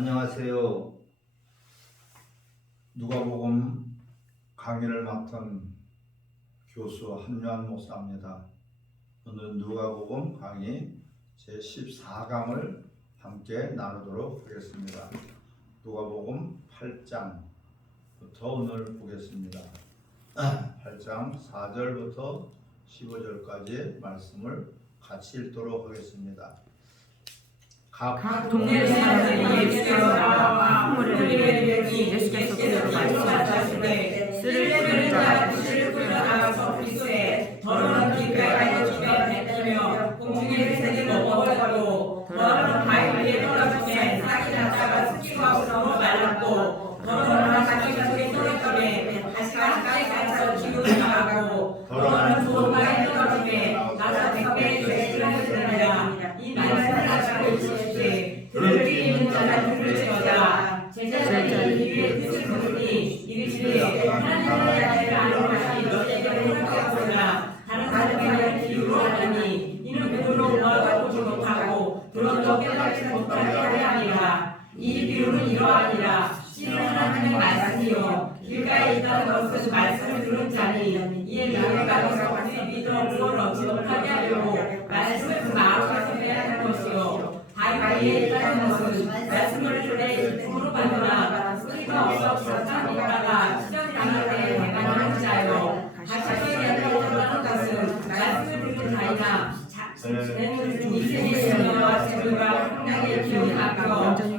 안녕하세요. 누가복음 강의를 맡은 교수 한요한 목사입니다. 오늘 누가복음 강의 제14강을 함께 나누도록 하겠습니다. 누가복음 8장부터 오늘 보겠습니다. 8장 4절부터 15절까지의 말씀을 같이 읽도록 하겠습니다. 각 동네 사람들이 예수께로 나와 허물을 이르니 예수께서 그들로 말씀하시되 쓸을 뿌리는 자가 씨를 뿌리러 나가서 그리스도에 더러운 길가에 떨어지며 뱉으며 공중에 새를 먹어버렸고 더러운 바위 위에 떨어지며 싹이 났다가 습기가 불어 말랐고 더러운 바위 속에 떨어지며 가시가 땅에 갇혀 기울어 나가고 더러운 좋은 바위에 떨어지며 나서 백배의 죄를 하시느니라. 이 말씀을 가지고 있으시되 들을 귀 있는 자는 들을지어다. 제자들이 이의 뜻을 물으니 이르시되 하나님 나라를 아는 것이 너희에게 행하였으나 다른 사람에게 비유로 하더니 이는 그들로 무화과 보지 못하고 들어도 깨닫지 못하게 하려 함이라. 이 비유는 이러하니라. 씨는 하나님의 말씀이요 길가에 있다는 것은 말씀을 들은 자니 이에 나무가 가서 같이 믿어 그걸 얻지 못하게 하려고 말씀을 그 마음에서 빼앗는 것이요 바위에 있다는 것은 말씀을 들에 품으로 받으나 뿌리가 없어 잠깐 있다가 시련이 당할 때에 배반하는 자요 가시에 들어가는 것은 말씀을 듣는 자이나 인생의 생명과 재물과 평양의 기운이 바뀌어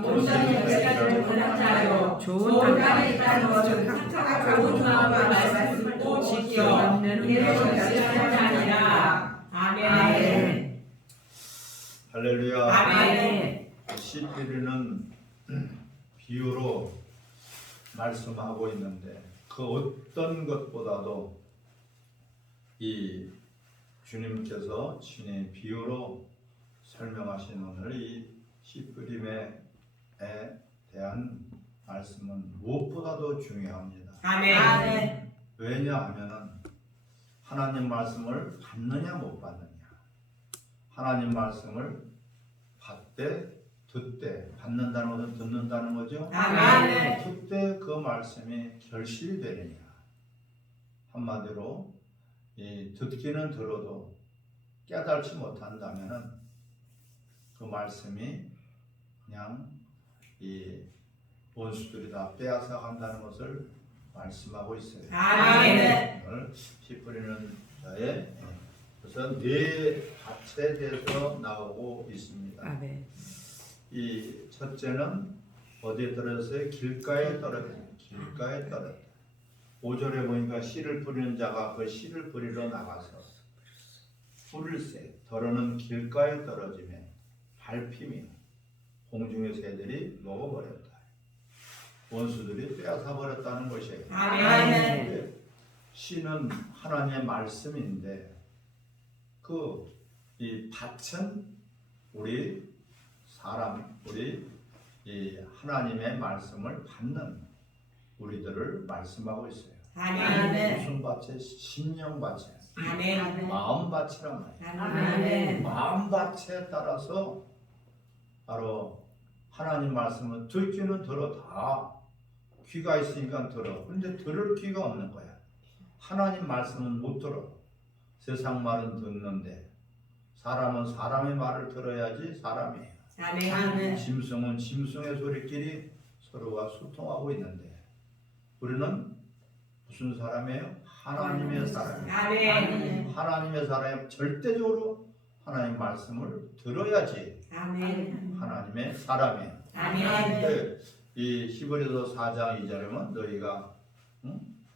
온전히 역시하지 못하는 자요 좋은 땅에 있다는 것은 상처가 좋은 마음과 말씀을 듣고 지켜 이를 역시하는 자니라. 아멘. 할렐루야. 아멘. 시필이는 비유로 말씀하고 있는데 그 어떤 것보다도 이 주님께서 친히 비유로 설명하신 오늘 이 씨뿌림에 대한 말씀은 무엇보다도 중요합니다. 아멘. 왜냐하면 하나님 말씀을 받느냐 못 받느냐, 하나님 말씀을 받되 듣되, 받는다는 것은 듣는다는 거죠. 아멘. 듣되 그 말씀이 결실이 되느냐, 한마디로 이 듣기는 들어도 깨달지 못한다면은 그 말씀이 그냥 이 원수들이 다 빼앗아 간다는 것을 말씀하고 있어요. 아멘. 오늘 씨 뿌리는 자의 그래서 네 밭에 대해서 나오고 있습니다. 아멘. 이 첫째는 어디에 떨어졌어요? 길가에 떨어졌어요. 길가에 떨어졌어요. 5절에 보니까 씨를 뿌리는 자가 그 씨를 뿌리러 나가서 풀을새 더러는 길가에 떨어지며 밟히며 공중의 새들이 먹어버렸다. 원수들이 빼앗아 버렸다는 것이에요. 아멘. 씨는 하나님의 말씀인데 이 밭은 우리 이 하나님의 말씀을 받는 우리들을 말씀하고 있어요. 아멘. 무슨 밭에? 심령밭에, 아멘. 마음밭이란 말이에요. 아멘. 마음밭에 따라서 바로 하나님 말씀은 듣기는 들어, 다 귀가 있으니까 들어. 그런데 들을 귀가 없는 거야. 하나님 말씀은 못 들어. 세상 말은 듣는데 사람은 사람의 말을 들어야지 사람이에요. 아멘. 짐승은 짐승의 소리끼리 서로가 소통하고 있는데 우리는 무슨 사람이에요? 하나님의 사람이에요. 아멘. 하나님의 사람이 절대적으로 하나님 말씀을 들어야지 아멘. 하나님의 사람이에요. 아멘. 이 히브리서 4장 2절에는 너희가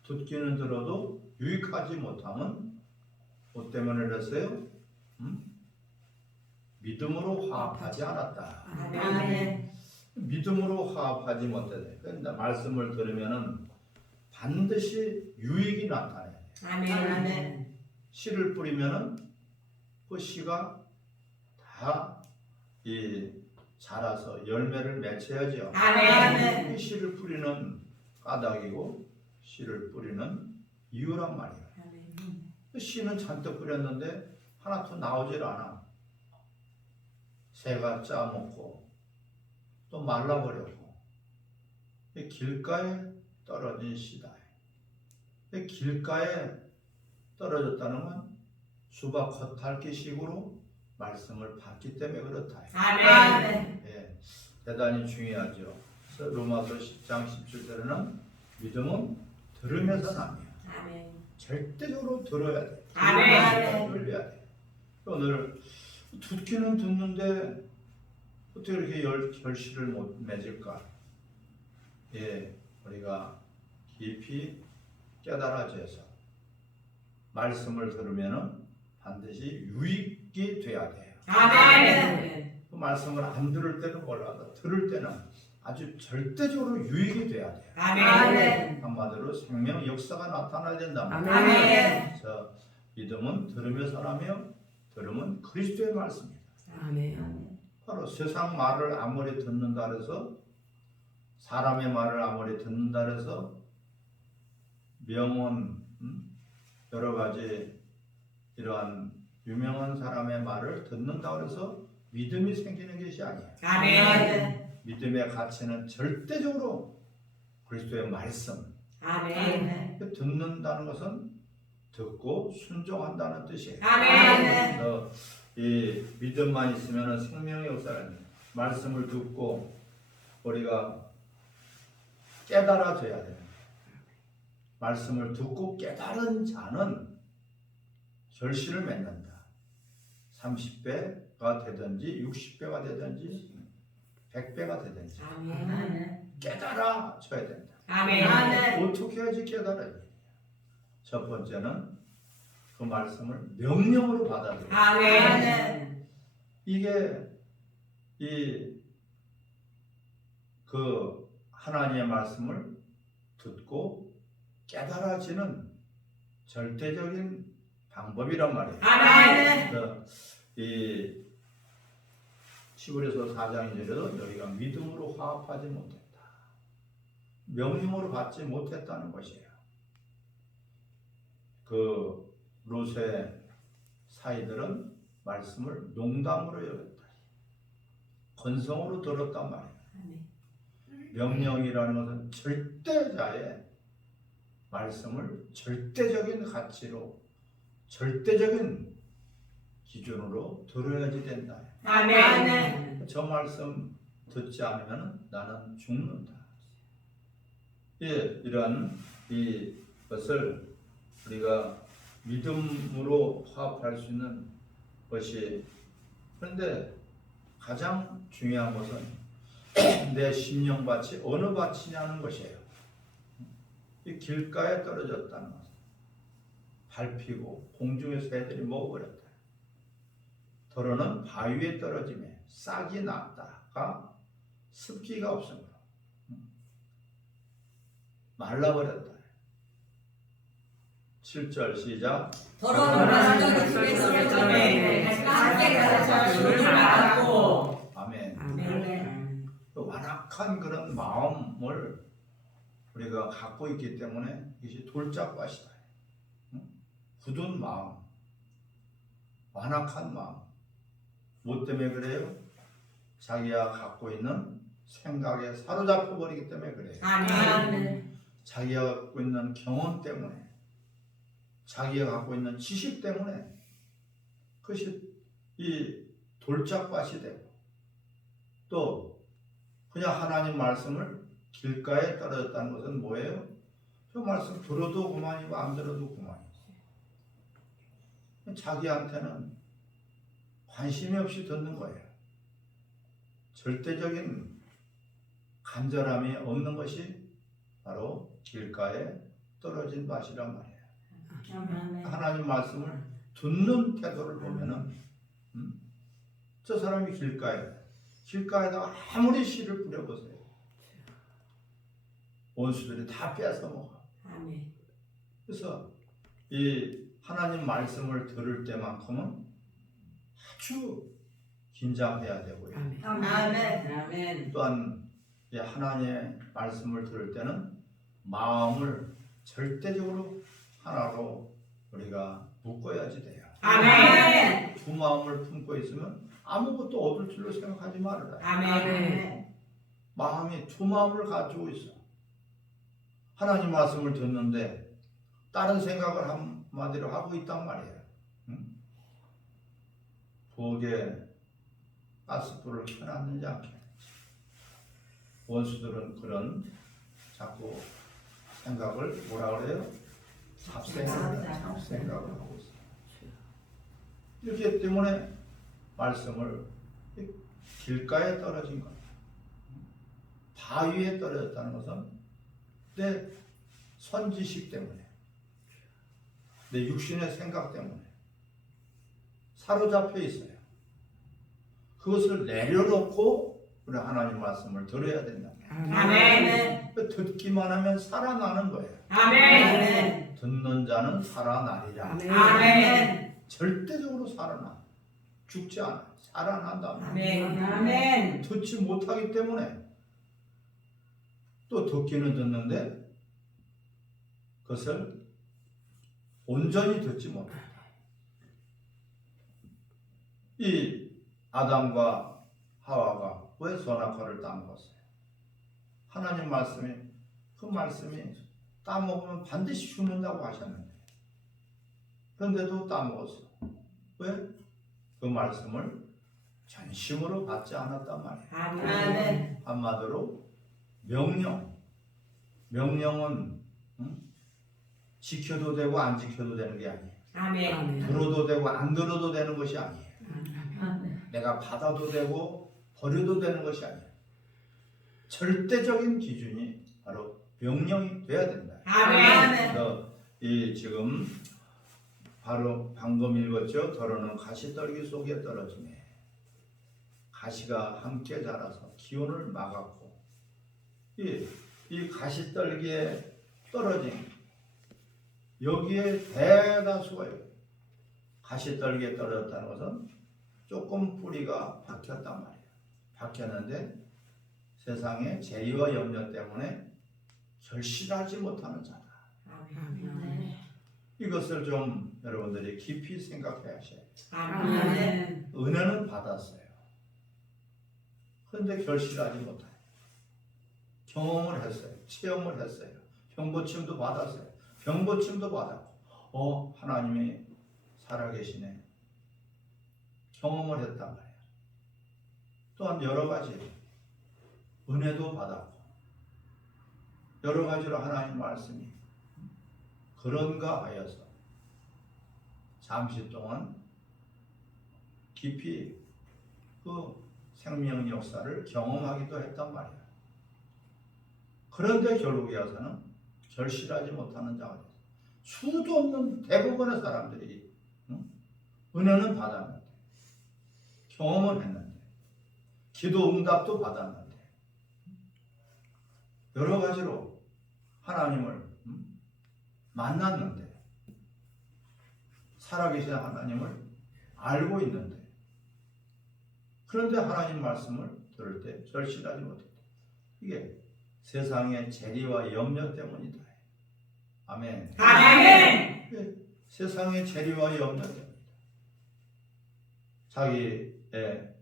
듣기는 들어도 유익하지 못하면 뭐 때문에 그랬어요? 믿음으로 화합하지 않았다. 아멘. 믿음으로 화합하지 못했다. 그런데 말씀을 들으면은 반드시 유익이 나타나요. 아멘. 씨를 뿌리면은 그 씨가 다 자라서 열매를 맺혀야죠. 아멘. 이 씨를 뿌리는 까닭이고 씨를 뿌리는 이유란 말이에요. 씨는 잔뜩 뿌렸는데 하나도 나오질 않아. 새가 짜먹고 또 말라버렸고 길가에 떨어진 씨다. 길가에 떨어졌다는 건 수박 겉핥기식으로 말씀을 받기 때문에 그렇다. 아멘. 예, 대단히 중요하죠. 그래서 로마서 10장 17절에는 믿음은 들으면서 나며 아멘. 절대적으로 들어야 돼. 아멘. 들려야 돼. 오늘 듣기는 듣는데 어떻게 이렇게 결실을 못 맺을까? 예, 우리가 깊이 깨달아져서 말씀을 들으면은 반드시 유익이 돼야 돼요. 아멘. 그 말씀을 안 들을 때는 몰라도 들을 때는 아주 절대적으로 유익이 돼야 돼요. 아멘. 한마디로 생명 역사가 나타나야 된다. 아멘. 그래서 믿음은 들으면서 나며 들으면 그리스도의 말씀입니다. 아멘. 바로 세상 말을 아무리 듣는다 해서 사람의 말을 아무리 듣는다 해서 명언 여러 가지 이러한 유명한 사람의 말을 듣는다 해서 믿음이 생기는 것이 아니에요. 아멘. 믿음의 가치는 절대적으로 그리스도의 말씀. 아멘. 듣는다는 것은 듣고 순종한다는 뜻이에요. 아멘. 그래서 이 믿음만 있으면 생명의 역사는 말씀을 듣고 우리가 깨달아져야 돼요. 말씀을 듣고 깨달은 자는 결실을 맺는다. 30배가 되든지 60배가 되든지 100배가 되든지 아멘. 깨달아져야 된다. 아멘. 어떻게 해야지 깨달아야 돼요? 첫 번째는 그 말씀을 명령으로 받아들여요. 아멘. 이게 그 하나님의 말씀을 듣고 깨달아지는 절대적인 방법이란 말이에요. 아멘. 그래서 이 시브리서 4장 2절에도 너희가 믿음으로 화합하지 못했다. 명령으로 받지 못했다는 것이에요. 그 롯의 사이들은 말씀을 농담으로 여겼다. 건성으로 들었단 말이에요. 명령이라는 것은 절대자의 말씀을 절대적인 가치로 절대적인 기준으로 들어야지 된다. 아멘. 저 말씀 듣지 않으면 나는 죽는다. 예, 이러한 이것을 우리가 믿음으로 화합할 수 있는 것이, 그런데 가장 중요한 것은 내 심령밭이 어느 밭이냐는 것이에요. 이 길가에 떨어졌다는 것은 밟히고 공중의 새들이 먹어버렸다. 더러는 바위에 떨어짐에 싹이 났다가 습기가 없으므로 말라버렸다. 7절 시작. 더러운 말씀을 속에 떨어짐에 함께 가서 죽을 말하고. 아멘. 아멘. 그 완악한 그런 마음을 우리가 갖고 있기 때문에 이것이 돌짝밭이다. 굳은 마음, 완악한 마음. 뭐 때문에 그래요? 자기가 갖고 있는 생각에 사로잡혀 버리기 때문에 그래요. 아멘. 자기가 갖고 있는 경험 때문에, 자기가 갖고 있는 지식 때문에 그것이 이 돌짝밭이 되고, 또 그냥 하나님 말씀을 길가에 떨어졌다는 것은 뭐예요? 저 말씀 들어도 그만이고 안 들어도 그만이고, 자기한테는 관심이 없이 듣는 거예요. 절대적인 간절함이 없는 것이 바로 길가에 떨어진 밭이란 말이에요. 하나님 말씀을 듣는 태도를 보면은 저 사람이 길가에다가 아무리 씨를 뿌려보세요. 원수들이 다 뺏어 먹어. 아멘. 그래서 이 하나님 말씀을 들을 때만큼은 아주 긴장해야 되고요. 아멘. 또한 이 하나님의 말씀을 들을 때는 마음을 절대적으로 하나로 우리가 묶어야지 돼요. 아멘. 두 마음을 품고 있으면 아무것도 얻을 줄로 생각하지 말아라. 아멘. 마음이 두 마음을 가지고 있어. 하나님 말씀을 듣는데 다른 생각을 한마디로 하고 있단 말이에요. 응? 부엌에 가스불을 켜놨는지 안 켜놨는지. 원수들은 그런 자꾸 생각을 뭐라 그래요? 잡생각을 하고 있어요. 이렇기 때문에 말씀을 길가에 떨어진 것, 바위에 떨어졌다는 것은 내 선지식 때문에, 내 육신의 생각 때문에 사로잡혀 있어요. 그것을 내려놓고 우리 하나님 말씀을 들어야 된다. 아멘. 듣기만 하면 살아나는 거예요. 아멘. 듣는 자는 살아나리라. 아멘. 절대적으로 살아나. 죽지 않아. 살아난다. 아멘. 아멘. 듣지 못하기 때문에 또 듣기는 듣는데 그것을 온전히 듣지 못한다. 이 아담과 하와가 왜 선악과를 따먹었어요? 하나님 말씀이, 그 말씀이 따먹으면 반드시 죽는다고 하셨는데 그런데도 따먹었어. 왜? 그 말씀을 전심으로 받지 않았단 말이에요. 아멘. 한마디로 명령은 지켜도 되고 안 지켜도 되는 게 아니에요. 아멘. 들어도 되고 안 들어도 되는 것이 아니에요. 내가 받아도 되고 버려도 되는 것이 아니에요. 절대적인 기준이 바로 명령이 돼야 된다. 아멘. 그래서 이 지금 바로 방금 읽었죠. 더러는 가시떨기 속에 떨어지네. 가시가 함께 자라서 기온을 막았고 이 가시떨기에 떨어진 여기에 대다수가 가시떨기에 떨어졌다는 것은 조금 뿌리가 박혔단 말이에요. 박혔는데 세상의 재리와 염려 때문에 결실하지 못하는 자다. 아멘. 이것을 좀 여러분들이 깊이 생각해야 하셔야 돼요. 아멘. 은혜는 받았어요. 그런데 결실하지 못해요. 경험을 했어요. 체험을 했어요. 병고침도 받았어요. 병고침도 받았고 하나님이 살아계시네. 경험을 했단 말이에요. 또한 여러 가지 은혜도 받았고 여러 가지로 하나님 말씀이 그런가 하여서 잠시 동안 깊이 그 생명 역사를 경험하기도 했단 말이에요. 그런데 결국에 와서는 결실하지 못하는 자가 됐어요. 수도 없는 대부분의 사람들이 은혜는 받았는데 경험을 했는데 기도 응답도 받았는데 여러 가지로 하나님을 만났는데 살아계신 하나님을 알고 있는데 그런데 하나님 말씀을 들을 때 결실하지 못했다. 이게 세상의 재리와 염려 때문이다. 아멘. 아멘. 세상의 재리와 염려 때문이다. 자기의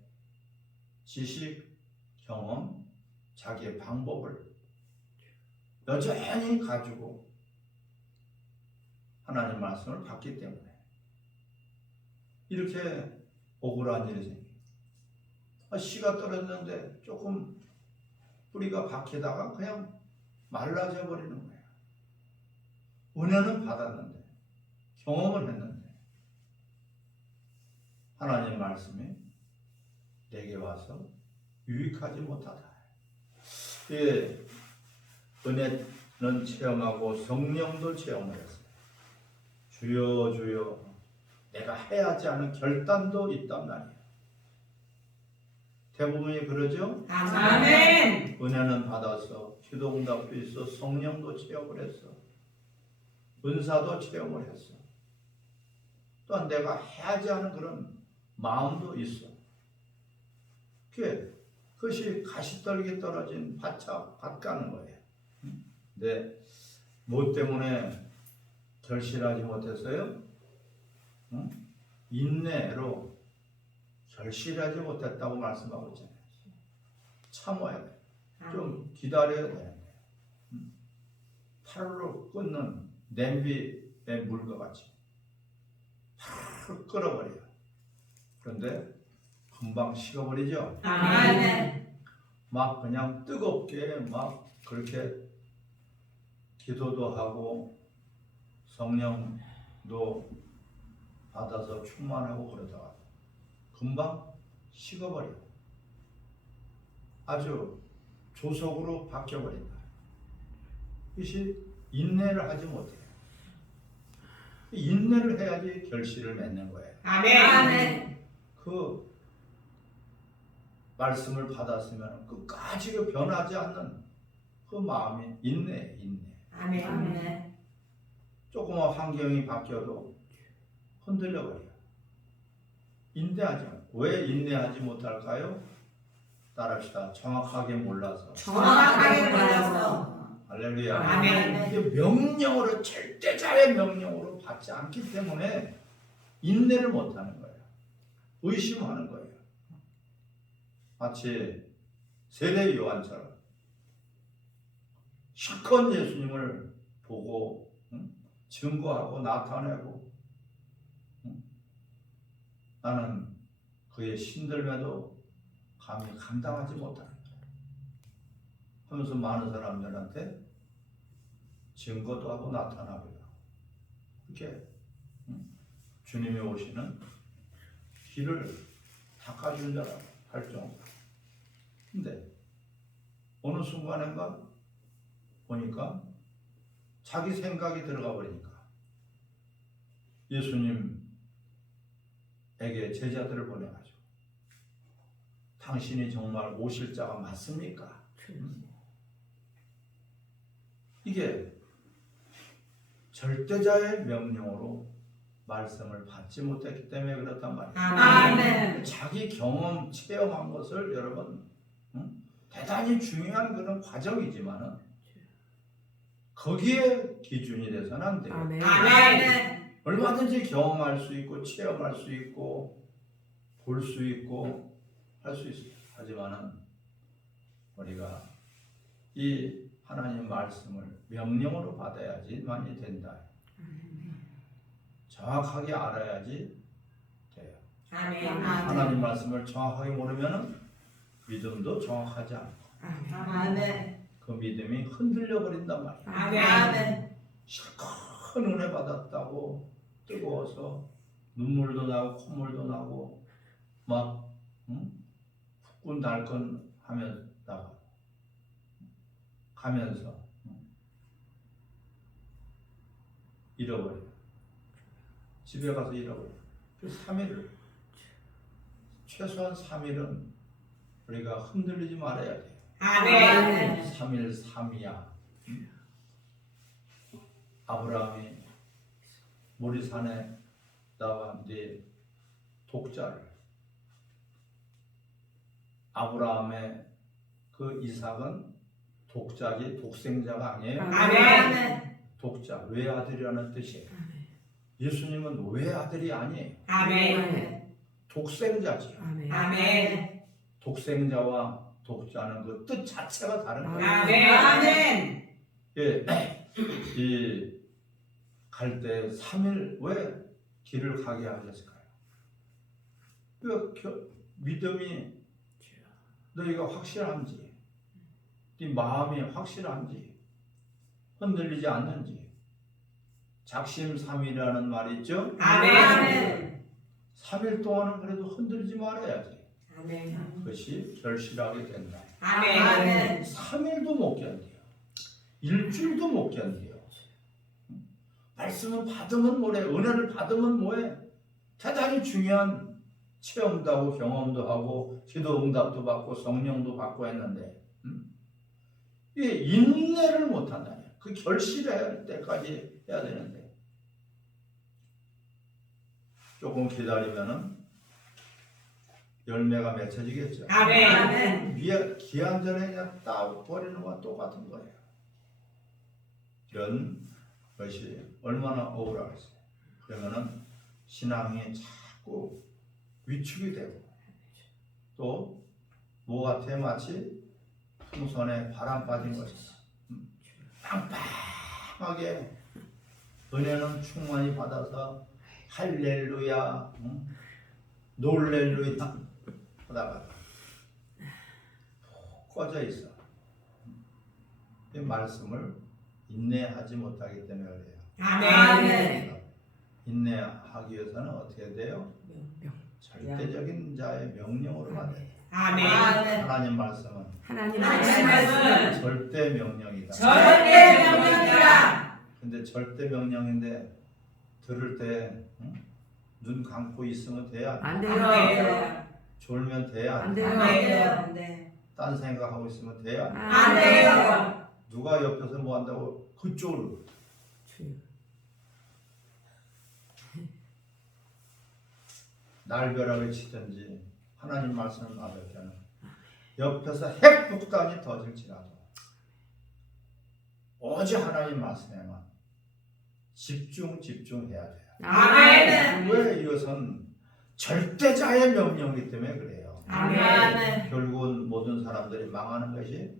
지식, 경험, 자기의 방법을 여전히 가지고 하나님 말씀을 받기 때문에 이렇게 억울한 일이 생깁니다. 씨가 떨어졌는데 조금 뿌리가 박히다가 그냥 말라져 버리는 거예요. 은혜는 받았는데 경험을 했는데 하나님 말씀이 내게 와서 유익하지 못하다. 은혜는 체험하고 성령도 체험을 했어요. 주여 주여 내가 해야지 하는 결단도 있단 말이에요. 대부분이 그러죠. 아멘. 은혜는 받아서 기도응답도 있어 성령도 체험을 했어. 은사도 체험을 했어. 또한 내가 해야지 하는 그런 마음도 있어. 그것이 가시떨기 떨어진 밭 가는 거예요. 근데 뭐 때문에 결실하지 못했어요? 인내로 결실하지 못했다고 말씀하고 있잖아요. 참아야 돼요. 좀 기다려야 되는데 팔로 끓는 냄비의 물과 같이 팔로 끓어버려요. 그런데 금방 식어버리죠. 아멘. 막 그냥 뜨겁게 막 그렇게 기도도 하고 성령도 받아서 충만하고 그러다가 금방 식어버려. 아주 조속으로 바뀌어버린다. 이것이 인내를 하지 못해요. 인내를 해야지 결실을 맺는 거예요. 아멘. 그 말씀을 받았으면 끝까지 그 변하지 않는 그 마음이 인내. 아멘. 조그만 환경이 바뀌어도 흔들려버려요. 인내하지 않고. 왜 인내하지 못할까요? 따라합시다. 정확하게 몰라서. 정확하게 몰라서. 할렐루야. 아멘. 이게 명령으로 절대자의 명령으로 받지 않기 때문에 인내를 못하는 거예요. 의심하는 거예요. 마치 세례 요한처럼 실컷 예수님을 보고 증거하고 나타내고 나는 그의 신들매도 감히 감당하지 못하는 거예요. 하면서 많은 사람들한테 증거도 하고 나타나고 이렇게 주님이 오시는 길을 닦아준 자라고 할 정도. 근데 어느 순간인가 보니까 자기 생각이 들어가 버리니까 예수님에게 제자들을 보내가지고 당신이 정말 오실 자가 맞습니까? 이게 절대자의 명령으로 말씀을 받지 못했기 때문에 그렇단 말이에요. 아멘. 자기 경험, 체험한 것을 여러분 대단히 중요한 그런 과정이지만은 거기에 기준이 돼서는 안 돼요. 아멘. 얼마든지 경험할 수 있고 체험할 수 있고 볼 수 있고 할 수 있어요. 하지만은 우리가 이 하나님 말씀을 명령으로 받아야지만이 된다. 정확하게 알아야지 돼요. 아멘. 하나님 말씀을 정확하게 모르면은 믿음도 정확하지 않고 아멘. 그 믿음이 흔들려 버린단 말이에요. 아멘. 실컷 은혜 받았다고 뜨거워서 눈물도 나고 콧물도 나고 막 후끈달끈 가면서 잃어버려요. 집에 가서 잃어버려요. 그 3일을 최소한 3일은 우리가 흔들리지 말아야 돼요. 아멘. 3일 3이야. 아브라함이 모리산에 나간 뒤 독자를 아브라함의 그 이삭은 독자지 독생자가 아니에요. 아멘. 독자 외아들이라는 뜻이에요. 예수님은 외아들이 아니에요. 아멘. 독생자지. 아멘. 독생자와 독자는 그 뜻 자체가 다른 거예요. 아멘. 예, 이 갈 때 3일 왜 길을 가게 하셨을까요? 믿음이 너희가 확실한지, 네 마음이 확실한지, 흔들리지 않는지. 작심삼일이라는 말이 있죠? 아멘. 3일 동안은 그래도 흔들리지 말아야지. 아멘. 그것이 결실하게 된다. 아멘. 3일도 못 견뎌요. 일주일도 못 견뎌요. 말씀을 받으면 뭐래, 은혜를 받으면 뭐해. 대단히 중요한 체험도 하고 경험도 하고 기도 응답도 받고 성령도 받고 했는데 이게 인내를 못한다. 그 결실할 때까지 해야 되는데 조금 기다리면은 열매가 맺혀지겠죠. 아멘. 기한 전에 그냥 따 버리는 거와 똑같은 거예요. 이런 것이 얼마나 억울하겠어요. 그러면은 신앙이 자꾸 위축이 되고 또 뭐 같아 마치 풍선에 바람 빠진 것처럼 빵빵하게 은혜는 충만히 받아서 할렐루야, 놀렐루야 하다가 푹 꺼져 있어. 이 말씀을 인내하지 못하기 때문에 그래요. 아멘. 인내하기 위해서는 어떻게 돼요? 절대적인 자의 명령으로 받아요. 아멘. 하나님 말씀은 하나님 하나님 말씀 말씀 절대 명령이다. 절대 명령이다. 근데 절대 명령인데 들을 때 눈 감고 있으면 돼야 돼. 안 안 돼요. 돼요. 졸면 돼야 안 돼. 돼요. 안 돼요. 안 돼. 딴 생각하고 있으면 돼야 돼. 안 돼요. 누가 옆에서 뭐 한다고 그쪽으로. 날벼락을 치든지 하나님 말씀을 받을 때는 옆에서 핵폭탄이 터질지라도 오직 하나님 말씀에만 집중해야 돼요. 아멘. 왜 이것은 절대자의 명령이기 때문에 그래요. 아멘. 결국은 모든 사람들이 망하는 것이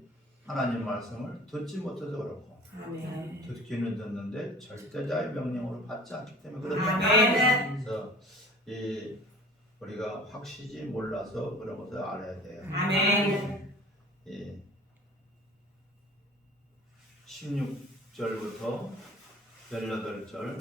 하나님 말씀을 듣지 못해서 그렇고 아멘. 듣기는 듣는데 절대자의 명령으로 받지 않기 때문에 그렇다. 아멘. 그래서 이 우리가 확실히 몰라서 그런 것을 알아야 돼요. 아멘. 이 16절부터 18절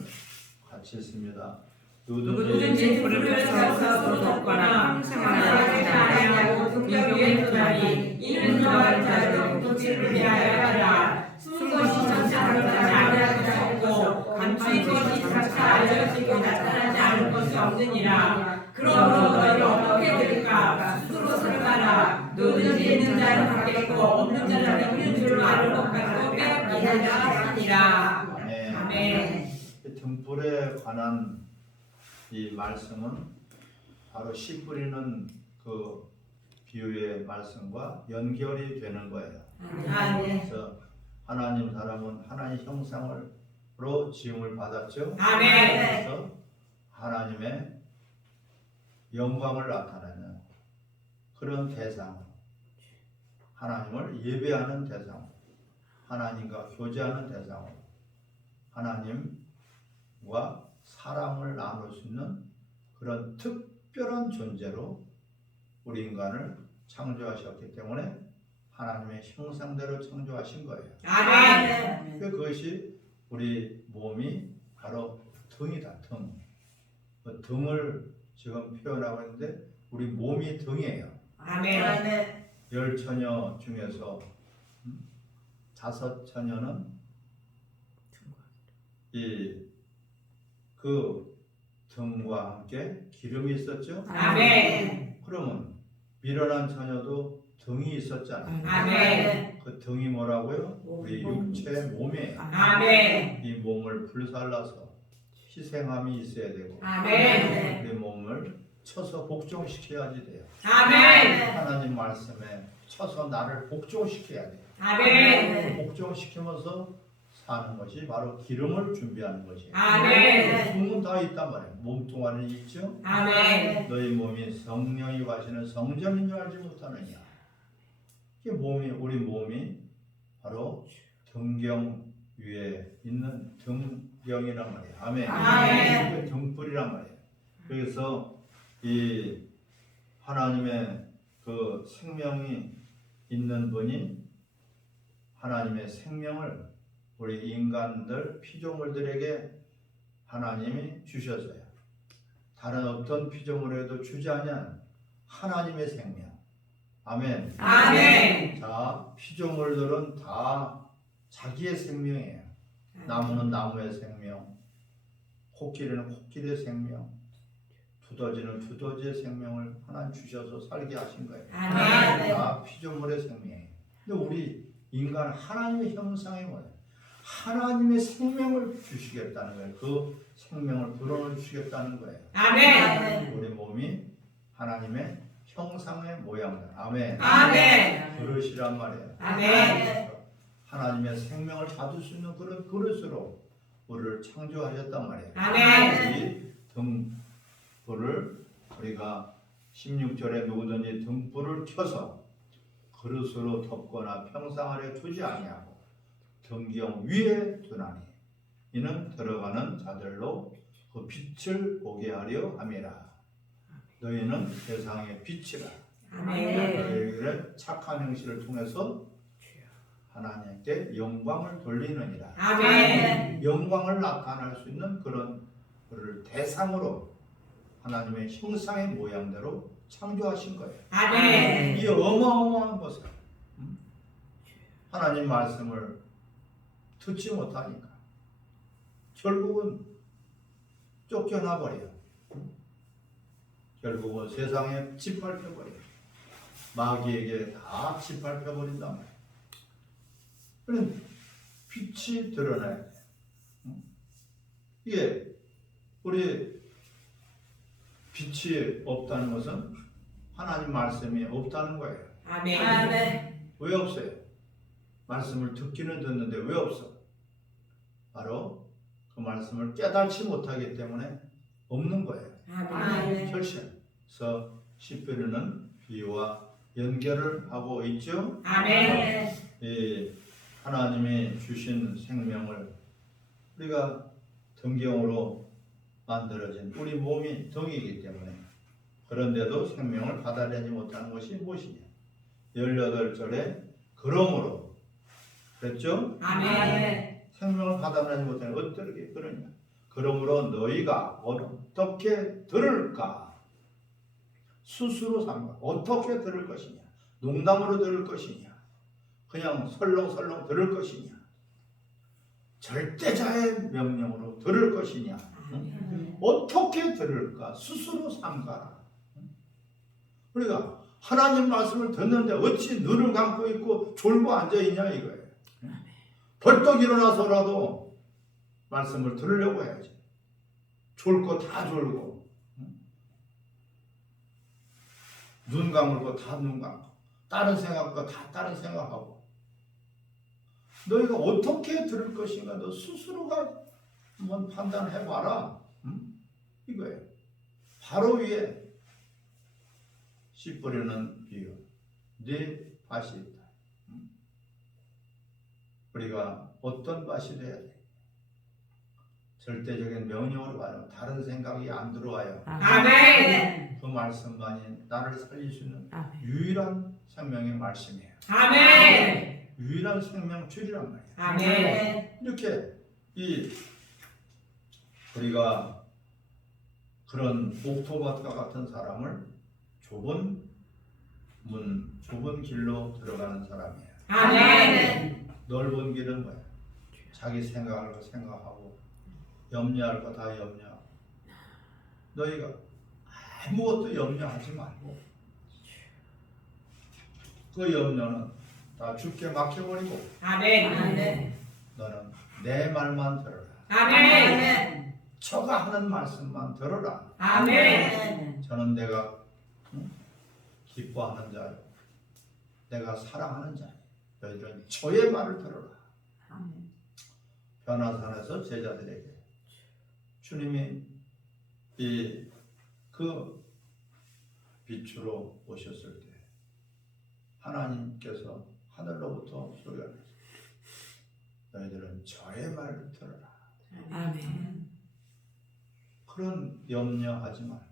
같이 읽습니다. 누구든지 불을 켜서 도둑거나 평생을 하지 등경에 두다니 이는 저와 자를 도치를 위하여 하라. 숨은 것이 전차하지 아니할 것이 없고 감추인 것이 장차 알려지고 나타나지 않을 것이 없느니라. 그러므로 너희가 어떻게 될까? 스스로 생각하라. 누구든지 있는 자는 받겠고 없는 자는 있는 줄로 아는 것 같고 빼앗기느니라 하니라. 아멘. 등불에 관한 이 말씀은 바로 씨 뿌리는 그 비유의 말씀과 연결이 되는 거예요. 아멘. 그래서 하나님 사람은 하나님 형상으로 지음을 받았죠. 아멘. 그래서 하나님의 영광을 나타내는 그런 대상, 하나님을 예배하는 대상, 하나님과 교제하는 대상, 하나님과 사랑을 나눌 수 있는 그런 특별한 존재로 우리 인간을 창조하셨기 때문에 하나님의 형상대로 창조하신 거예요. 아멘. 그것이 우리 몸이 바로 등이다. 등. 그 등을 지금 표현하고 있는데 우리 몸이 등이에요. 아멘. 10처녀 중에서 5처녀는 그 등과 함께 기름이 있었죠. 아멘. 그러면 미련한 처녀도 등이 있었잖아요. 아멘. 그 등이 뭐라고요? 우리 육체의 몸이에요. 아멘. 이 몸을 불살라서 희생함이 있어야 되고 아멘. 우리 몸을 쳐서 복종시켜야지 돼요. 아멘. 하나님 말씀에 쳐서 나를 복종시켜야 돼요. 아멘. 복종시키면서 사는 것이 바로 기름을 준비하는 것이에요. 아멘. 몸은 다 있단 말이에요. 몸뚱 안에 있죠. 아멘. 너희 몸이 성령이 가시는 성전인 줄 알지 못하느냐. 이게 우리 몸이 바로 등경 위에 있는 등경이란 말이에요. 아멘. 아멘. 이게 등불이란 말이에요. 그래서 이 하나님의 그 생명이 있는 분이 하나님의 생명을 우리 인간들 피조물들에게 하나님이 주셨어요. 다른 어떤 피조물에도 주지 않은 하나님의 생명. 아멘. 아멘. 자, 피조물들은 다 자기의 생명이에요. 나무는 나무의 생명, 코끼리는 코끼리의 생명, 두더지는 두더지의 생명을 하나님 주셔서 살게 하신 거예요. 아멘. 다 피조물의 생명이에요. 근데 우리 인간 하나님의 형상이 뭐예요? 하나님의 생명을 주시겠다는 거예요. 그 생명을 불어넣어 주시겠다는 거예요. 아멘. 우리 몸이 하나님의 형상의 모양이다. 아멘. 아멘. 그릇이란 말이에요. 아멘. 하나님의 생명을 받을 수 있는 그런 그릇으로 우리를 창조하셨단 말이에요. 아멘. 이 등불을 우리가 16절에 누구든지 등불을 켜서 그릇으로 덮거나 평상 아래 두지 아니하고 등경 위에 두나니 이는 들어가는 자들로 그 빛을 보게 하려 함이라. 너희는 세상의 빛이라. 아멘. 너희의 착한 행실을 통해서 하나님께 영광을 돌리느니라. 아멘. 영광을 나타낼 수 있는 그런 그를 대상으로 하나님의 형상의 모양대로 창조하신 거예요. 아멘. 이 어마어마한 것을 하나님 말씀을 듣지 못하니까 결국은 쫓겨나 버려요. 결국은 세상에 짓밟혀 버려요. 마귀에게 다 짓밟혀 버린단 말이에요. 그럼 빛이 드러나야 돼. 이게 우리 빛이 없다는 것은 하나님 말씀이 없다는 거예요. 아멘. 왜 없어요? 말씀을 듣기는 듣는데 왜 없어? 바로 그 말씀을 깨달지 못하기 때문에 없는 거예요. 아멘. 결실에서 시편은 비와 연결을 하고 있죠. 아멘. 이 하나님이 주신 생명을 우리가 등경으로 만들어진 우리 몸이 등이기 때문에 그런데도 생명을 받아내지 못하는 것이 무엇이냐? 18절에 그러므로 그랬죠? 아멘. 생명을 받아내지 못하는 어떻게 그러냐? 그러므로 너희가 어떻게 들을까? 스스로 삼가 어떻게 들을 것이냐? 농담으로 들을 것이냐? 그냥 설렁설렁 들을 것이냐? 절대자의 명령으로 들을 것이냐? 어떻게 들을까? 스스로 삼가라. 우리가 하나님 말씀을 듣는데 어찌 눈을 감고 있고 졸고 앉아있냐 이거예요. 벌떡 일어나서라도 말씀을 들으려고 해야지. 졸 거 다 졸고 눈 감을 거 다 눈 감고 다른 생각 거 다 다른 생각하고 너희가 어떻게 들을 것인가 너 스스로가 한번 판단해봐라. 이거예요. 바로 위에 씨 뿌리는 비유 네 밭이 있다. 우리가 어떤 밭이 돼야 돼? 절대적인 명령으로 말하면 다른 생각이 안 들어와요. 아멘. 그 말씀만이 나를 살릴 수 있는 아멘. 유일한 생명의 말씀이에요. 아멘. 유일한 생명줄이란 말이에요. 아멘. 이렇게 우리가 그런 옥토밭과 같은 사람을 좁은 길로 들어가는 사람이에요. 아멘. 넓은 길은 뭐야? 자기 생각할 거 생각하고 염려할 거 다 염려하고 너희가 아무것도 염려하지 말고 그 염려는 다 주께 맡겨버리고 아멘. 너는 내 말만 들어라. 아멘. 저가 하는 말씀만 들어라. 아멘. 저는 내가 기뻐하는 자요 내가 사랑하는 자요 너희들은 저의 말을 들어라. 변화산에서 제자들에게 주님이 그 빛으로 오셨을 때 하나님께서 하늘로부터 소리가 났어요. 너희들은 저의 말을 들어라. 아멘. 그런 염려하지 말고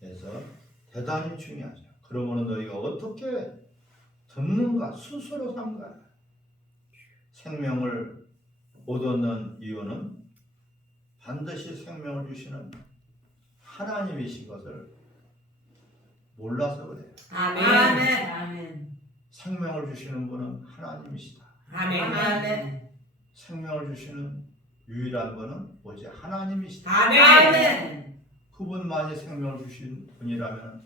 그래서 대단히 중요하죠. 그러므로 너희가 어떻게 듣는가 스스로 삼가라. 생명을 못 얻는 이유는 반드시 생명을 주시는 하나님이신 것을 몰라서 그래요. 아멘. 생명을 주시는 분은 하나님이시다. 아멘. 생명을 주시는 유일한 분은 오직 하나님이시다. 아멘. 그분만이 생명을 주신 분이라면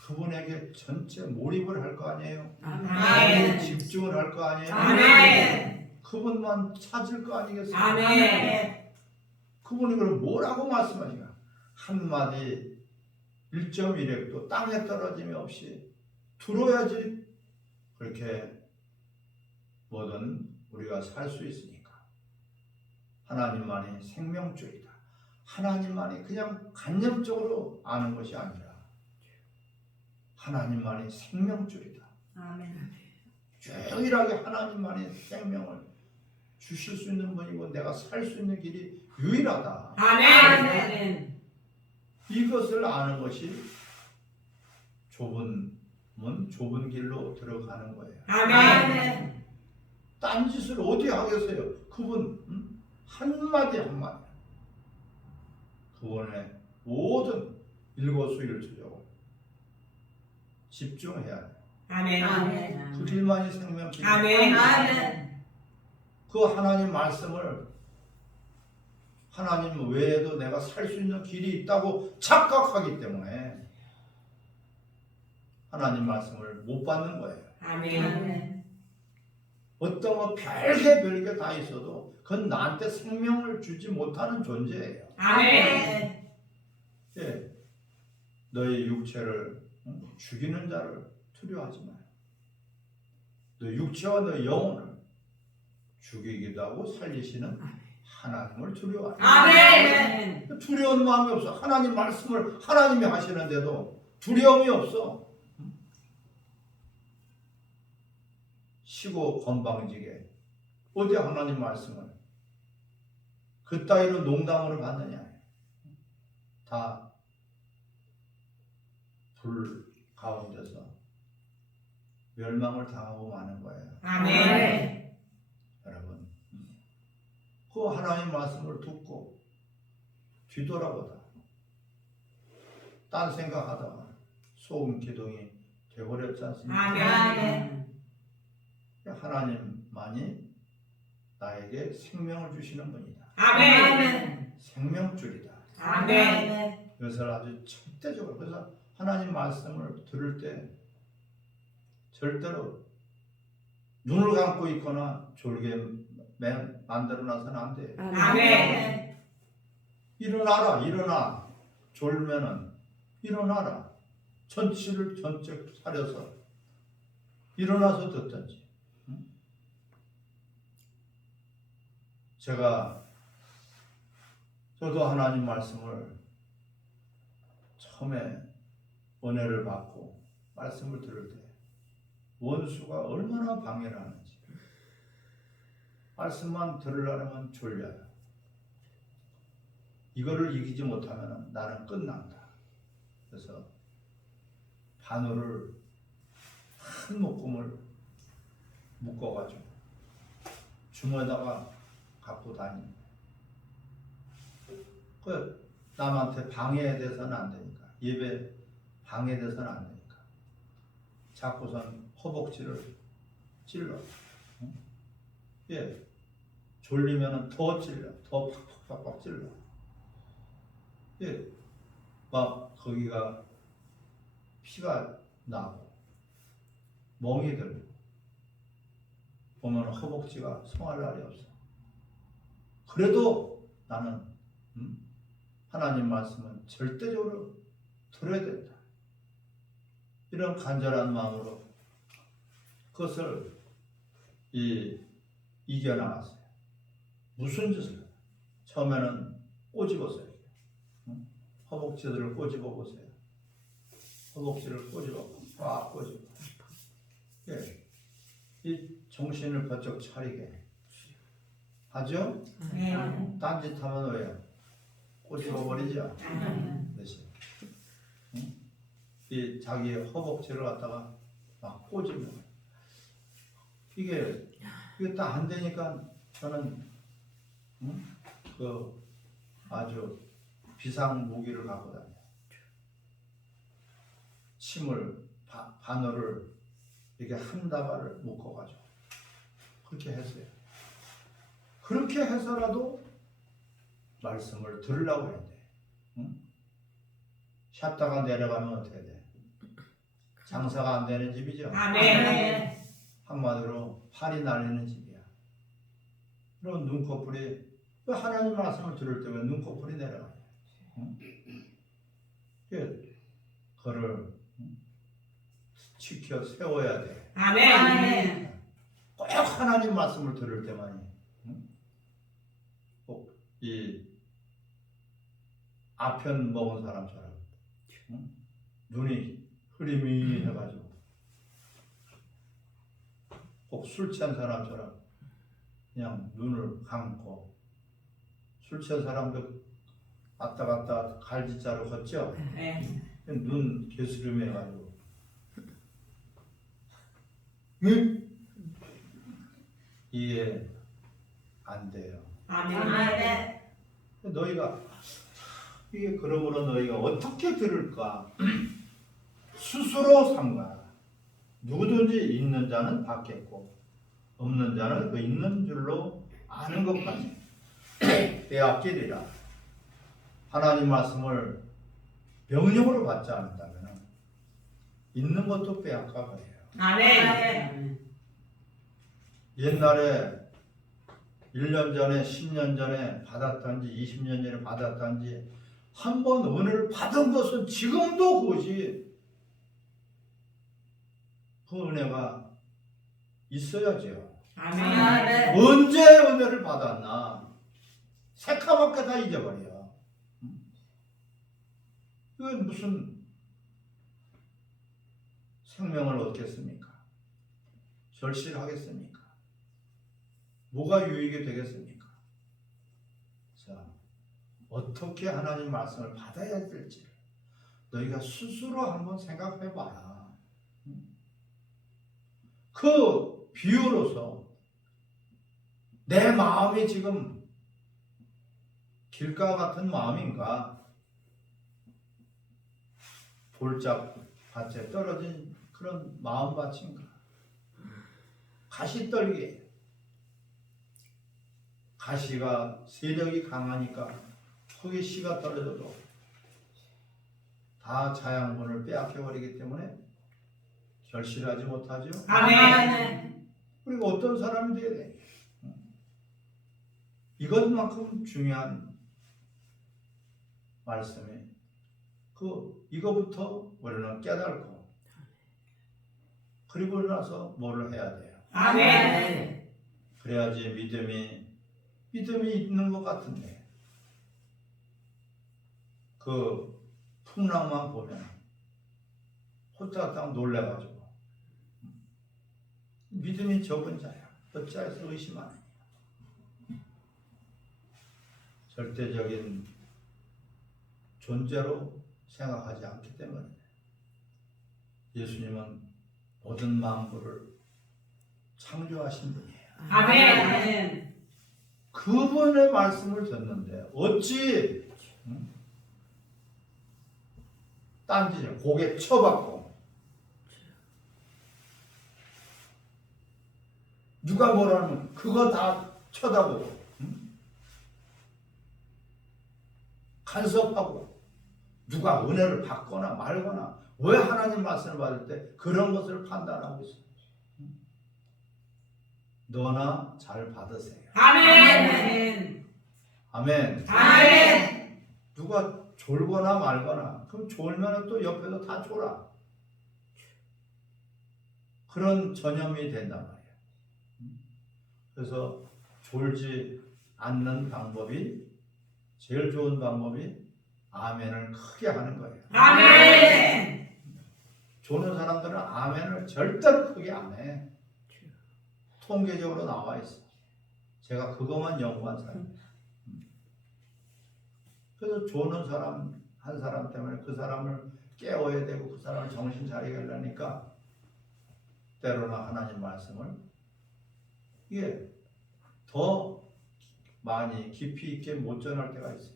그분에게 전체 몰입을 할 거 아니에요. 아멘. 집중을 할 거 아니에요. 아멘. 그분만 찾을 거 아니겠어요. 아멘. 그분이 그럼 뭐라고 말씀하시나? 한마디 1.1획도 땅에 떨어짐이 없이 들어야지 그렇게 뭐든 우리가 살 수 있으니까. 하나님만이 생명줄이다. 하나님만이 그냥 간접적으로 아는 것이 아니라 하나님만이 생명줄이다. 아멘. 유일하게 하나님만이 생명을 주실 수 있는 분이고 내가 살 수 있는 길이 유일하다. 아멘. 이것을 아는 것이 좁은 문, 좁은 길로 들어가는 거예요. 아멘. 딴짓을 어디 하겠어요? 그분 한마디 한마디 그분의 모든 일거수일투족을 집중해야 돼요. 아멘. 그 길만이 생명 길. 아멘. 그 하나님 말씀을 하나님 외에도 내가 살 수 있는 길이 있다고 착각하기 때문에 하나님 말씀을 못 받는 거예요. 아멘. 어떤 거 별게 다 있어도 그건 나한테 생명을 주지 못하는 존재예요. 아멘. 예. 너의 육체를 죽이는 자를 두려워하지 마요. 너 육체와 너 영혼을 죽이기도 하고 살리시는 하나님을 두려워하라. 아멘. 두려운 마음이 없어. 하나님 말씀을 하나님이 하시는데도 두려움이 없어. 시고 건방지게 어디 하나님 말씀을 그 따위로 농담으로 받느냐. 다 불 가운데서 멸망을 당하고 마는 거예요. 아멘. 여러분, 그 하나님 말씀을 듣고 뒤돌아보다 딴 생각하다가 소음 기둥이 되어버렸지 않습니까? 아멘. 하나님만이 나에게 생명을 주시는 분이다. 아멘. 생명줄이다. 아멘. 이것을 아주 절대적으로, 그래서 하나님 말씀을 들을 때 절대로 눈을 감고 있거나 졸게 만들어놔서는 안 돼. 아멘. 일어나라, 일어나. 졸면은 일어나라. 전체를 전적 차려서 일어나서 듣든지. 저도 하나님 말씀을 처음에 은혜를 받고 말씀을 들을 때 원수가 얼마나 방해를 하는지. 말씀만 들으려면 졸려요. 이거를 이기지 못하면 나는 끝난다. 그래서 바늘을 한 묶음을 묶어가지고 주머니에다가 갖고 다니는. 그 남한테 방해돼서는 안 되니까, 예배 방해돼서는 안 되니까 자꾸선 허벅지를 찔러. 예, 졸리면은 더 찔러, 더 팍팍팍팍 찔러. 예, 막 거기가 피가 나고 멍이 들고 보면 허벅지가 성할 날이 없어. 그래도 나는 하나님 말씀은 절대적으로 들어야 된다. 이런 간절한 마음으로 그것을 이겨나갔어요. 무슨 짓을? 처음에는 꼬집었어요. 허벅지들을 꼬집어 보세요. 허벅지를 꼬집어, 꽉 꼬집어. 예, 이 정신을 번쩍 차리게 하죠. 네. 딴짓하면 왜요? 꼬집어버리죠. 대신 이 자기의 허벅지를 갖다가 막 꼬집는. 이게 다 안 되니까 저는 그 아주 비상 무기를 갖고 다녀요. 침을 바늘을 이렇게 한 다발을 묶어가지고 그렇게 했어요. 그렇게 해서라도 말씀을 들으려고 해야 돼. 쉬었다가 내려가면 어떻게 돼? 장사가 안 되는 집이죠. 아멘. 한마디로 팔이 날리는 집이야. 그럼 눈꺼풀이, 하나님 말씀을 들을 때 왜 눈꺼풀이 내려가요? 그거를 지켜 세워야 돼. 아멘. 꼭 하나님 말씀을 들을 때만이 꼭 이 아편 먹은 사람처럼 눈이 흐리미 해가지고 꼭 술 취한 사람처럼 그냥 눈을 감고 술 취한 사람도 왔다 갔다 갈지자로 걷죠. 네. 눈 개수름해 가지고 응? 이해 안 돼요. 아멘. 너희가 이게 그러므로 너희가 어떻게 들을까? 스스로 삼가라. 누구든지 있는 자는 받겠고 없는 자는 그 있는 줄로 아는 것까지 빼앗기리라. 하나님 말씀을 명령으로 받지 않는다면 있는 것도 빼앗가 버려요. 아멘. 옛날에 1년 전에 10년 전에 받았던지 20년 전에 받았던지 한 번 은혜를 받은 것은 지금도 그것이 그 은혜가 있어야죠. 아멘. 언제 은혜를 받았나 새까맣게 다 잊어버려. 이건 무슨 생명을 얻겠습니까? 절실하겠습니까? 뭐가 유익이 되겠습니까? 자, 어떻게 하나님 말씀을 받아야 될지 너희가 스스로 한번 생각해 봐라. 그 비유로서 내 마음이 지금 길가 같은 마음인가? 돌짝밭에 떨어진 그런 마음밭인가? 가시떨기. 가시가 세력이 강하니까 거기 씨가 떨어져도 다 자양분을 빼앗겨버리기 때문에 결실하지 못하죠. 아멘. 그리고 어떤 사람이 돼야 돼? 이것만큼 중요한 말씀이 이거부터 우리는 깨닫고 그리고 나서 뭐를 해야 돼요? 아멘. 그래야지 믿음이 있는 것 같은데 그 풍랑만 보면 호짜딱 놀래가지고 믿음이 적은 자야 어찌해서 의심하느냐. 절대적인 존재로 생각하지 않기 때문에 예수님은 모든 만물을 창조하신 분이에요. 아멘. 그분의 말씀을 듣는데 어찌 딴짓을 고개 쳐박고 누가 뭐라면 그거 다 쳐다보고 간섭하고 누가 은혜를 받거나 말거나 왜 하나님 말씀을 받을 때 그런 것을 판단하고 있어요. 너나 잘 받으세요. 아멘. 아멘. 아멘. 누가 졸거나 말거나 그럼 졸면 또 옆에서 다 졸아. 그런 전염이 된단 말이에요. 그래서 졸지 않는 방법이 제일 좋은 방법이 아멘을 크게 하는 거예요. 아멘. 조는 사람들은 아멘을 절대로 크게 안 해. 통계적으로 나와 있어. 제가 그것만 연구한 사람이에요. 그래서 조는 사람 한 사람 때문에 그 사람을 깨워야 되고 그 사람을 정신 차리게 하려니까 때로나 하나님 말씀을 이게 더 많이 깊이 있게 못 전할 때가 있어요.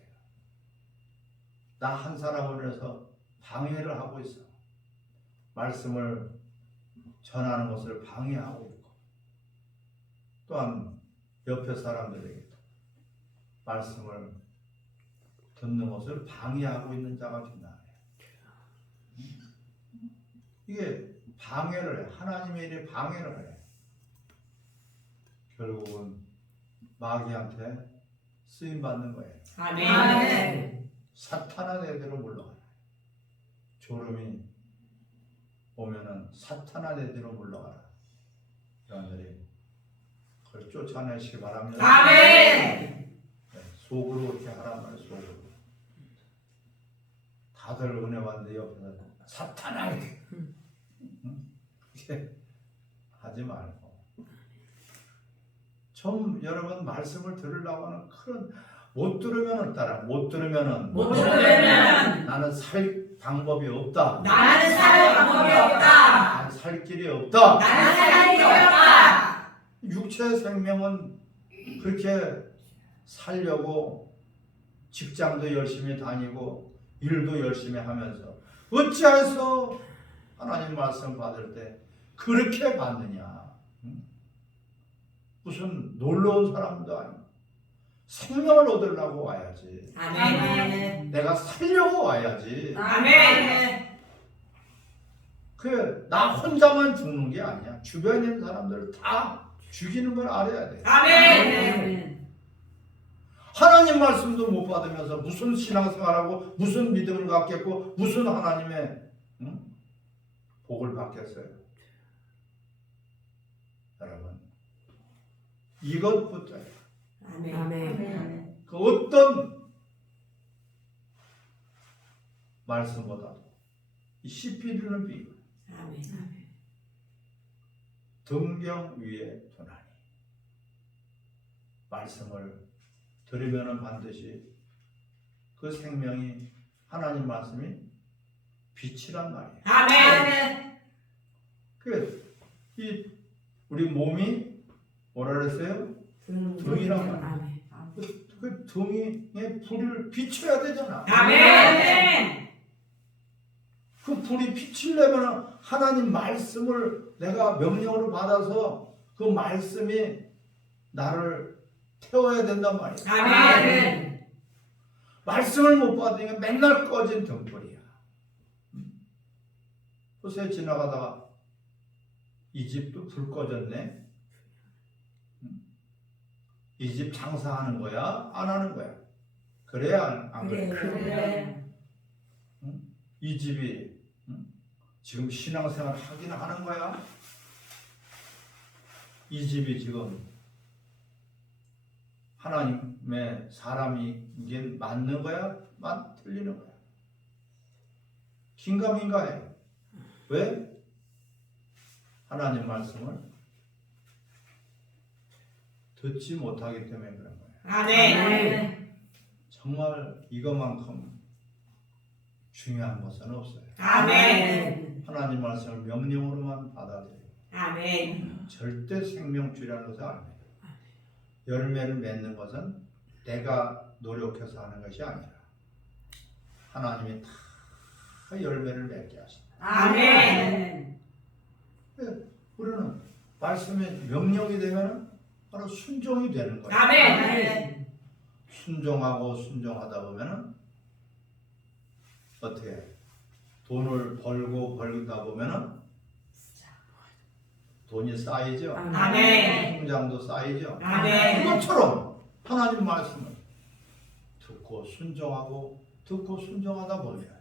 나 한 사람을 위해서 방해를 하고 있어. 말씀을 전하는 것을 방해하고 있고 또한 옆에 사람들에게도 말씀을 듣는 것을 방해하고 있는 자가 된다. 이게 방해를 해. 하나님의 일에 방해를 해. 결국은 마귀한테 쓰임 받는 거예요. 아멘. 사탄아 내대로 물러가라. 졸음이 오면은 사탄아 내대로 물러가라. 여러분들이 그걸 쫓아내시기 바랍니다. 아멘. 네, 속으로 이렇게 하란 말이에요. 속으로. 다들 은혜 받는데 옆에서 사탄아 이렇게 하지 말고 좀 여러분 말씀을 들으려고 하는 그런 못 들으면은 따라 못 들으면은 못 들으면 나는 살 방법이 없다. 나는 살 방법이 없다. 나는 살 길이 없다. 나는 살 길이 없다. 육체 생명은 그렇게 살려고 직장도 열심히 다니고 일도 열심히 하면서 어찌해서 하나님 말씀 받을 때 그렇게 받느냐? 무슨 놀러온 사람도 아니고 생명을 얻으려고 와야지. 아멘. 내가 살려고 와야지. 아멘. 나 혼자만 죽는 게 아니야. 주변에 있는 사람들을 다 죽이는 걸 알아야 돼. 아멘. 하나님 말씀도 못 받으면서 무슨 신앙생활하고 무슨 믿음을 갖겠고 무슨 하나님의 복을 받겠어요. 여러분 이것부터 아멘. 그 어떤 말씀보다도 이 시피르는 비유 등경 위에 두나니 말씀을 들으면 반드시 그 생명이 하나님 말씀이 빛이란 말이에요. 아멘. 이 우리 몸이 뭐라 그랬어요? 등이란 말이에요. 그 등에 불을 비춰야 되잖아. 아멘. 그 불이 비치려면 하나님 말씀을 내가 명령으로 받아서 그 말씀이 나를 태워야 된단 말이야. 아멘. 말씀을 못 받으니까 맨날 꺼진 등불이야. 요새 지나가다가 이 집도 불 꺼졌네. 이 집 장사하는 거야? 안 하는 거야? 그래야 안 그래? 그래. 이 집이 지금 신앙생활 하긴 하는 거야? 이 집이 지금 하나님의 사람이긴 맞는 거야? 틀리는 거야? 긴가민가해. 왜? 하나님 말씀을 듣지 못하기 때문에 그런 거야. 아멘. 정말 이것만큼 중요한 것은 없어요. 아멘. 하나님 말씀을 명령으로만 받아들여요. 아멘. 절대 생명줄이라는 것을 압니다. 열매를 맺는 것은 내가 노력해서 하는 것이 아니라 하나님이 다 열매를 맺게 하신다. 아멘. 우리는 말씀의 명령이 되면 바로 순종이 되는 거예요. 아멘. 순종하고 순종하다 보면은 어떻게 해? 돈을 벌다 보면은 돈이 쌓이죠. 아멘. 통장도 쌓이죠. 아멘. 그것처럼 하나님 말씀을 듣고 순종하고 듣고 순종하다 보면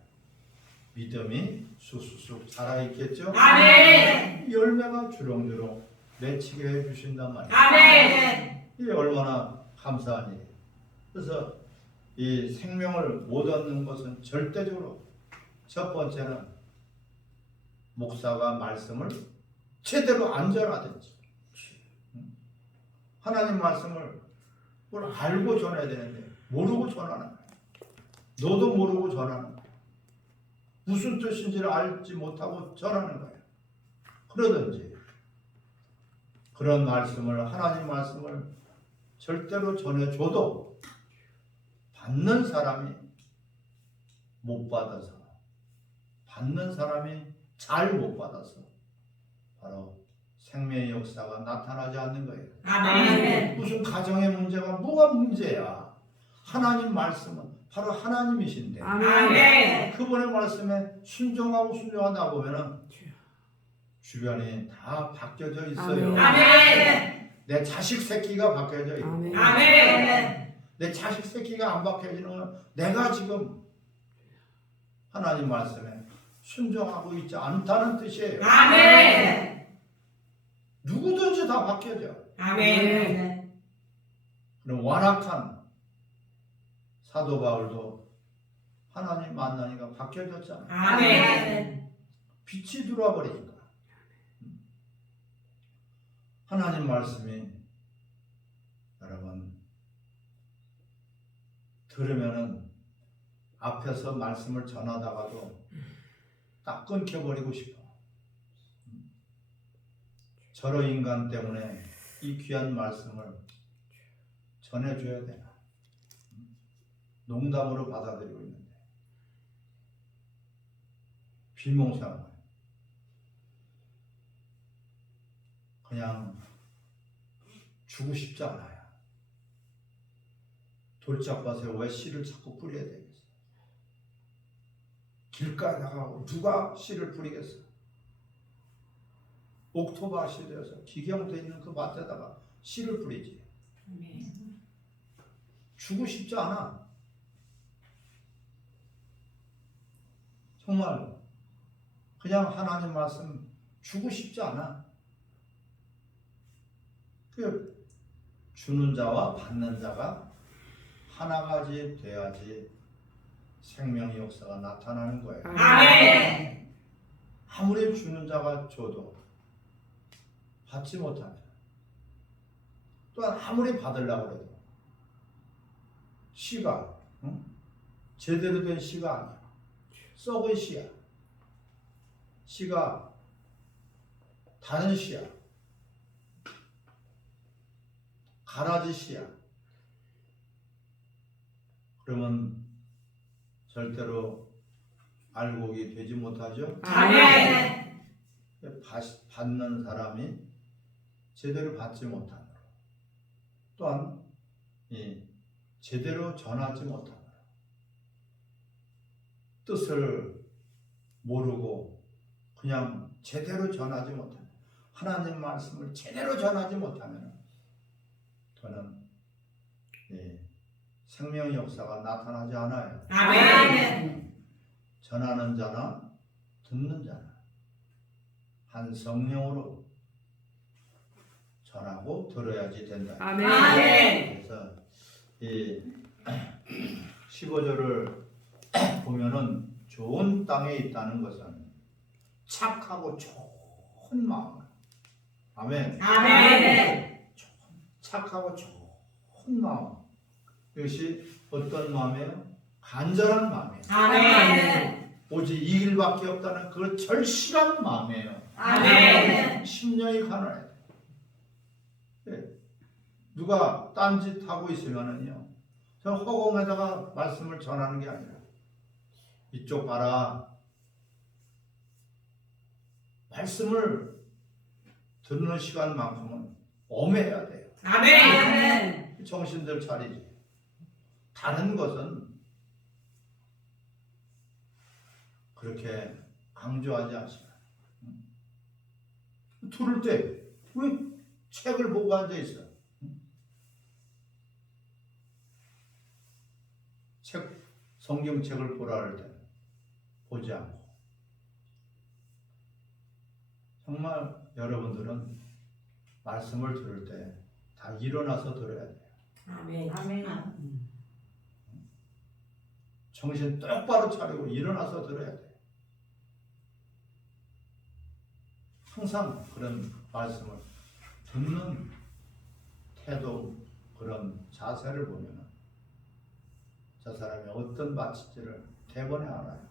믿음이 쑥쑥 자라있겠죠. 아멘. 열매가 주렁주렁 맺히게 해주신단 말이에요. 아멘. 이게 얼마나 감사한 일이에요. 그래서 이 생명을 못 얻는 것은 절대적으로 첫 번째는 목사가 말씀을 제대로 안 전하든지 하나님 말씀을 뭘 알고 전해야 되는데 모르고 전하는 거예요. 너도 모르고 전하는 거예요. 무슨 뜻인지를 알지 못하고 전하는 거예요. 그러든지 그런 말씀을 하나님 말씀을 절대로 전해줘도 받는 사람이 못 받아서 받는 사람이 잘 못 받아서 바로 생명의 역사가 나타나지 않는 거예요. 아멘. 무슨 가정의 문제가 뭐가 문제야? 하나님 말씀은 바로 하나님이신데 아멘. 그분의 말씀에 순종하고 순종하다 보면은 주변이 다 바뀌어져 있어요. 아멘. 내 자식 새끼가 바뀌어져 있고 아멘. 내 자식 새끼가 안 바뀌어지는 건 내가 지금 하나님 말씀에 순종하고 있지 않다는 뜻이에요. 아멘. 누구든지 다 바뀌어져. 아멘. 그럼 완악한 사도 바울도 하나님 만나니까 바뀌어졌잖아요. 아멘. 빛이 들어와 버리니까. 하나님 말씀이 여러분 들으면은 앞에서 말씀을 전하다가도 딱 끊겨버리고 싶어. 저런 인간 때문에 이 귀한 말씀을 전해줘야 되나? 농담으로 받아들이고 있는데 비몽사몽 그냥 주고 싶지 않아요. 돌짝밭에 왜 씨를 자꾸 뿌려야 되겠어? 길가에다가 누가 씨를 뿌리겠어? 옥토밭이 되어서 기경돼 있는 그 밭에다가 씨를 뿌리지. 주고 싶지 않아. 정말 그냥 하나님 말씀 주고 싶지 않아. 그 주는 자와 받는 자가 하나가지 돼야지 생명의 역사가 나타나는 거예요. 아멘. 아무리 주는 자가 줘도 받지 못하면 또한 아무리 받으려고 해도 씨가 제대로 된 씨가 아니야. 썩은 씨야. 씨가 다른 씨야. 가라지 씨야. 그러면 절대로 알곡이 되지 못하죠. 아멘. 받는 사람이 제대로 받지 못하므로 또한 제대로 전하지 못하므로 뜻을 모르고 그냥 제대로 전하지 못하면 하나님 말씀을 제대로 전하지 못하면 저는 생명의 역사가 나타나지 않아요. 아멘. 전하는 자나 듣는 자나 한 성령으로 전하고 들어야지 된다. 아멘. 그래서 이 15절을 보면은 좋은 땅에 있다는 것은 착하고 좋은 마음. 아멘. 아멘. 착하고 좋은 마음. 이것이 어떤 마음이에요? 간절한 마음이에요. 아멘. 오직 이 길밖에 없다는 그 절실한 마음이에요. 아멘. 심령이 가난해요. 누가 딴짓 하고 있으면은요, 저 허공에다가 말씀을 전하는 게 아니라 이쪽 봐라. 말씀을 듣는 시간만큼은 엄해야 돼요. 아멘. 정신들 차리지. 다른 것은 그렇게 강조하지 않습니다. 들을 때 왜 책을 보고 앉아 있어? 성경책을 보라 할 때는 보지 않고 정말 여러분들은 말씀을 들을 때 다 일어나서 들어야 돼요. 아멘. 아멘. 정신 똑바로 차리고 일어나서 들어야 돼요. 항상 그런 말씀을 듣는 태도, 그런 자세를 보면 저 사람이 어떤 밭인지를 대번에 알아요.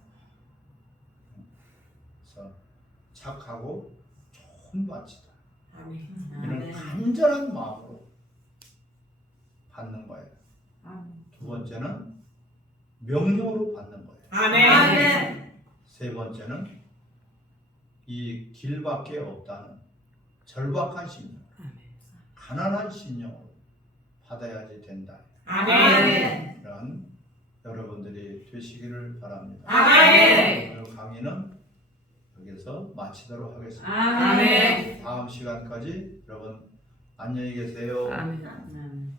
그래서 착하고 좋은 밭이다. 아멘. 이런 간절한 마음으로 받는 거예요. 두 번째는 명령으로 받는 거예요. 아멘. 세 번째는 이 길밖에 없다는 절박한 심령, 가난한 심령으로 받아야지 된다. 아멘. 이런 여러분들이 되시기를 바랍니다. 아멘. 오늘 강의는 여기서 마치도록 하겠습니다. 아멘. 다음 시간까지 여러분 안녕히 계세요. 아멘.